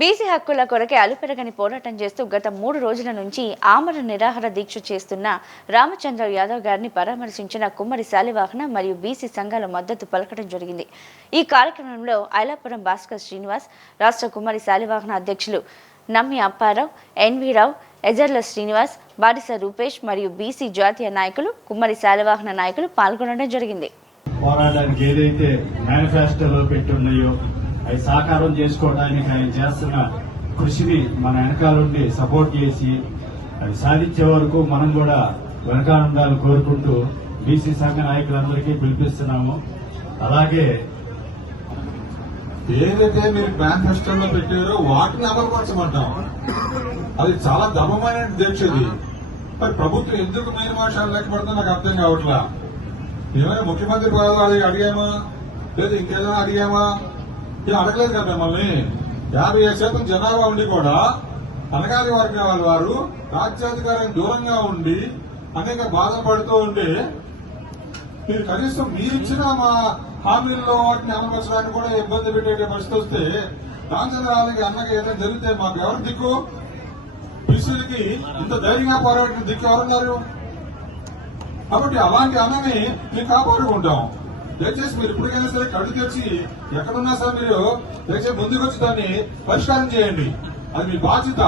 BC హక్కుల కొరకే అలుపెరగని పోరాటం చేస్తూ గత 3 రోజుల నుంచి ఆమరణ నిరాహార దీక్ష చేస్తున్న రామచంద్ర యాదవ్ గారిని పరామర్శించిన కుమ్మరి శాలివాహన మరియు బీసీ సంఘాల మద్దతు పలకడం జరిగింది. ఈ కార్యక్రమంలో ఐలాపురం భాస్కర్ శ్రీనివాస్, రాష్ట్ర కుమ్మరి శాలివాహన అధ్యక్షులు నమ్మి అప్పారావు, ఎన్వి రావు, ఎజర్ల శ్రీనివాస్, బాడిస రూపేష్ మరియు బీసీ జాతీయ నాయకులు, కుమ్మరి శాలివాహన నాయకులు పాల్గొనడం జరిగింది. పోరాటానికి ఏదైతే మేనిఫెస్టోలో పెట్టున్నాయో అవి సాకారం చేసుకోవడానికి ఆయన చేస్తున్న కృషిని మన వెనకాలండి సపోర్ట్ చేసి అది సాధించే వరకు మనం కూడా వెనకాలండాలని కోరుకుంటూ బీసీ సంఘ నాయకులందరికీ పిలిపిస్తున్నాము. అలాగే ఏదైతే మీరు మేనిఫెస్టోలో పెట్టారో వాటిని అమలుపరచమంటాం. అది చాలా దమమైన దీక్షది. మరి ప్రభుత్వం ఎందుకు మెయిన్ మార్షాలు లెక్క పడుతుందో నాకు అర్థం కావట్లా. ఏమైనా ముఖ్యమంత్రి పదవి అడిగామా లేదా ఇంకేదైనా అడిగామా? ఇలా అడగలేదు కదా మిమ్మల్ని. 55% జనాభా ఉండి కూడా అనగాది వర్గాల వారు రాజ్యాధికారానికి దూరంగా ఉండి అనేక బాధలు పడుతూ ఉంటే మీరు కనీసం మీరిచ్చిన మా హామీల్లో వాటిని అమలుపరచడానికి కూడా ఇబ్బంది పెట్టే పరిస్థితి వస్తే రామచంద్రాలకి అన్నకి ఏదైనా జరిగితే మాకు ఎవరు దిక్కు? బీసీలకి ఇంత ధైర్యంగా పోరాడిన దిక్కు ఎవరున్నారు? కాబట్టి అలాంటి అన్నని మేము కాపాడుకుంటాం. దయచేసి మీరు ఇప్పటికైనా సరే కళ్ళు తెచ్చి ఎక్కడున్నా సరే మీరు దయచేసి ముందుకు వచ్చి దాన్ని పరిష్కారం చేయండి. అది మీ బాధ్యత.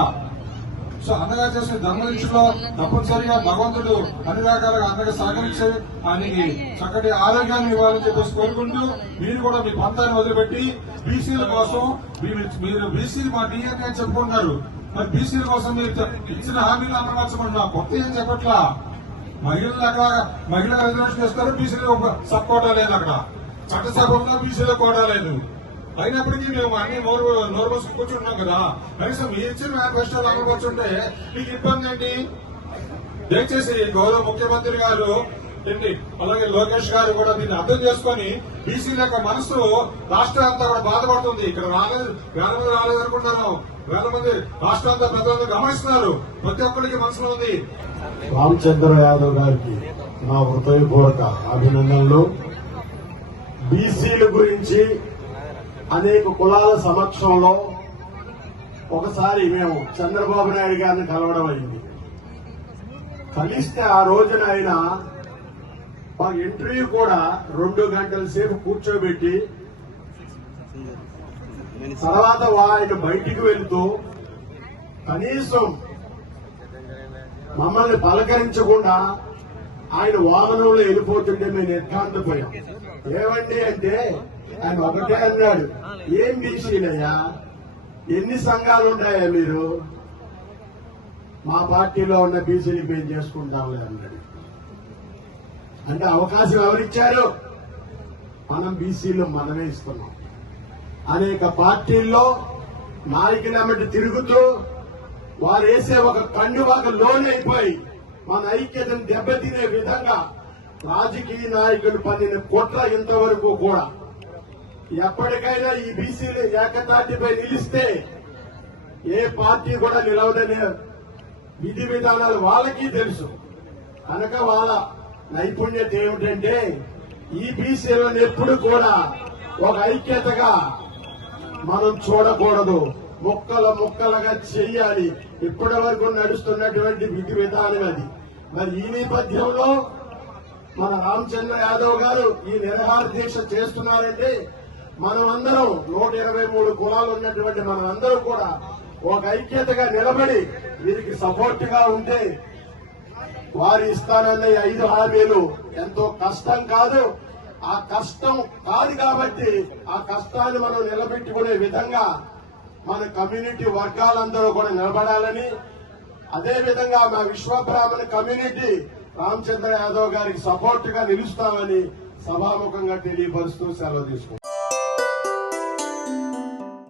సో అన్నగా చేసిన ధర్మదీక్షలో తప్పనిసరిగా భగవంతుడు అన్ని రకాలుగా అన్నగా సహకరించి ఆయనకి చక్కటి ఆరోగ్యాన్ని ఇవ్వాలని చెప్పేసి కోరుకుంటూ మీరు కూడా మీ పంతాన్ని వదిలిపెట్టి బీసీల కోసం మీరు బీసీలు మా డిఎన్ఏ అని చెప్పుకుంటున్నారు. మరి బీసీల కోసం మీరు ఇచ్చిన హామీలు అమలుపరచమంటున్నా. కొత్త ఏం చెప్పట్లా. మహిళలు అక్కడ మహిళా రిజర్వేషన్ చేస్తారు, బీసీలో సబ్ కోటా లేదు. అక్కడ చట్టసభలో బీసీలో కోటా లేదు. అయినప్పటికీ మేము అన్ని నోరు పోసుకు కూర్చుంటున్నాం కదా. కనీసం మీరు ఇచ్చిన మేనిఫెస్టోలు అమలుపరుచుంటే మీకు ఇబ్బంది ఏంటి? దయచేసి గౌరవ ముఖ్యమంత్రి గారు అలాగే లోకేష్ గారు కూడా దీన్ని అర్థం చేసుకుని బీసీల యొక్క మనసు రాష్ట్రం అంతా కూడా బాధపడుతుంది. ఇక్కడ రాలేదు, వేల మంది రాలేదు అనుకుంటున్నాను. వేల మంది రాష్ట్రం అంతా ప్రజలందరూ గమనిస్తున్నారు. ప్రతి ఒక్కరికి మనసులో ఉంది. రామచంద్ర యాదవ్ గారికి నా హృదయపూర్వక అభినందనలు. బీసీల గురించి అనేక కులాల సమక్షంలో ఒకసారి మేము చంద్రబాబు నాయుడు గారిని కలవడం అయింది. కలిస్తే ఆ రోజున ఆయన మా ఇంటర్వ్యూ కూడా 2 గంటల సేపు కూర్చోబెట్టి తర్వాత ఆయన బయటికి వెళ్తూ కనీసం మమ్మల్ని పలకరించకుండా ఆయన వాహనంలో వెళ్ళిపోతుంటే మేము నిర్ఘాంతపోయాం. ఏమండి అంటే ఆయన ఒకటే అన్నాడు, ఏం బీసీలయ్యా, ఎన్ని సంఘాలు ఉన్నాయా మీరు? మా పార్టీలో ఉన్న బీసీని మేము చేసుకుంటాంలే అన్నాడు. అంటే అవకాశం ఎవరిచ్చారు? మనం బీసీలు మనమే ఇస్తున్నాం. అనేక పార్టీల్లో నాయకులమ్మటి తిరుగుతూ వారు వేసే ఒక కండువాక లోనైపోయి మన ఐక్యతను దెబ్బతినే విధంగా రాజకీయ నాయకులు పన్నిన కుట్ర ఇంతవరకు కూడా. ఎప్పటికైనా ఈ బీసీలు ఏకతాటిపై నిలిస్తే ఏ పార్టీ కూడా నిలవదనే విధి విధానాలు వాళ్ళకి తెలుసు. కనుక వాళ్ళ నైపుణ్యత ఏమిటంటే ఈ బీసీలను ఎప్పుడు కూడా ఒక ఐక్యతగా మనం చూడకూడదు, ముక్కలుగా చెయ్యాలి. ఇప్పటి వరకు నడుస్తున్నటువంటి విధి విధానం అది. మరి ఈ నేపథ్యంలో మన రామచంద్ర యాదవ్ గారు ఈ నిరాహార దీక్ష చేస్తున్నారంటే మనమందరం 123 కులాలు ఉన్నటువంటి మనమందరం కూడా ఒక ఐక్యతగా నిలబడి వీరికి సపోర్ట్ గా ఉంటే వారు ఇస్తానన్న 5 హామీలు ఎంతో కష్టం కాదు. ఆ కష్టం కాదు కాబట్టి ఆ కష్టాన్ని మనం నిలబెట్టుకునే విధంగా మన కమ్యూనిటీ వర్గాలందరూ కూడా నిలబడాలని, అదేవిధంగా మా విశ్వబ్రాహ్మణ కమ్యూనిటీ రామచంద్ర యాదవ్ గారికి సపోర్ట్ గా నిలుస్తామని సభాముఖంగా తెలియపరుస్తూ సెలవు తీసుకుంటాం.